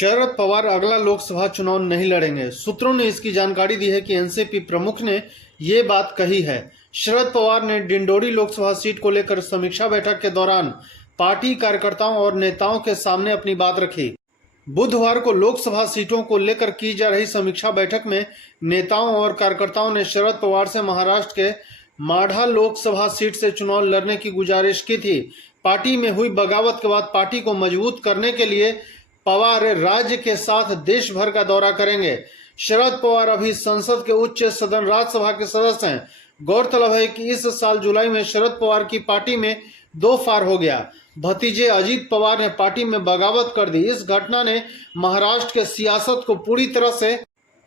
शरद पवार अगला लोकसभा चुनाव नहीं लड़ेंगे। सूत्रों ने इसकी जानकारी दी है कि एनसीपी प्रमुख ने ये बात कही है। शरद पवार ने डिंडोरी लोकसभा सीट को लेकर समीक्षा बैठक के दौरान पार्टी कार्यकर्ताओं और नेताओं के सामने अपनी बात रखी। बुधवार को लोकसभा सीटों को लेकर की जा रही समीक्षा बैठक में नेताओं और कार्यकर्ताओं ने शरद पवार से महाराष्ट्र के माढ़ा लोकसभा सीट से चुनाव लड़ने की गुजारिश की थी। पार्टी में हुई बगावत के बाद पार्टी को मजबूत करने के लिए पवार राज्य के साथ देश भर का दौरा करेंगे। शरद पवार अभी संसद के उच्च सदन राज्यसभा के सदस्य हैं। गौरतलब है कि इस साल जुलाई में शरद पवार की पार्टी में दो फार हो गया। भतीजे अजीत पवार ने पार्टी में बगावत कर दी। इस घटना ने महाराष्ट्र के सियासत को पूरी तरह से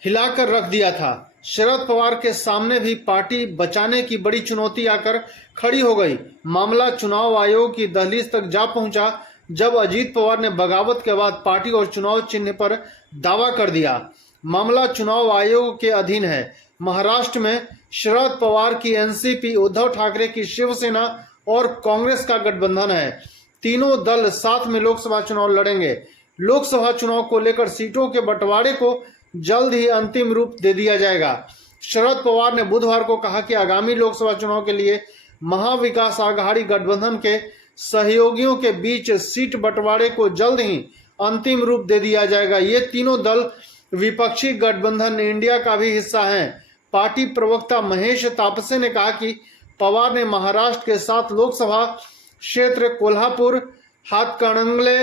हिलाकर रख दिया था। शरद पवार के सामने भी पार्टी बचाने की बड़ी चुनौती आकर खड़ी हो गई। मामला चुनाव आयोग की दहलीज तक जा पहुंचा जब अजीत पवार ने बगावत के बाद पार्टी और चुनाव चिन्ह पर दावा कर दिया। मामला चुनाव आयोग के अधीन है। महाराष्ट्र में शरद पवार की एनसीपी, उद्धव ठाकरे की शिवसेना और कांग्रेस का गठबंधन है। तीनों दल साथ में लोकसभा चुनाव लड़ेंगे। लोकसभा चुनाव को लेकर सीटों के बंटवारे को जल्द ही अंतिम रूप दे दिया जाएगा। शरद पवार ने बुधवार को कहा कि आगामी लोकसभा चुनाव के लिए महाविकास आघाड़ी गठबंधन के सहयोगियों के बीच सीट बंटवारे को जल्द ही अंतिम रूप दे दिया जाएगा। ये तीनों दल विपक्षी गठबंधन इंडिया का भी हिस्सा हैं। पार्टी प्रवक्ता महेश तापसे ने कहा कि पवार ने महाराष्ट्र के साथ लोकसभा क्षेत्र कोल्हापुर, हातकणंगले,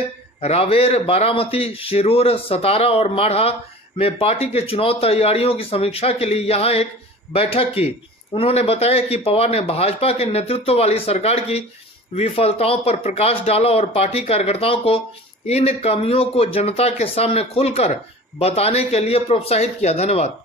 रावेर, बारामती, शिरूर, सतारा और माढ़ा में पार्टी के चुनाव तैयारियों की समीक्षा के लिए यहां एक बैठक की। उन्होंने बताया कि पवार ने भाजपा के नेतृत्व वाली सरकार की विफलताओं पर प्रकाश डाला और पार्टी कार्यकर्ताओं को इन कमियों को जनता के सामने खुलकर बताने के लिए प्रोत्साहित किया। धन्यवाद।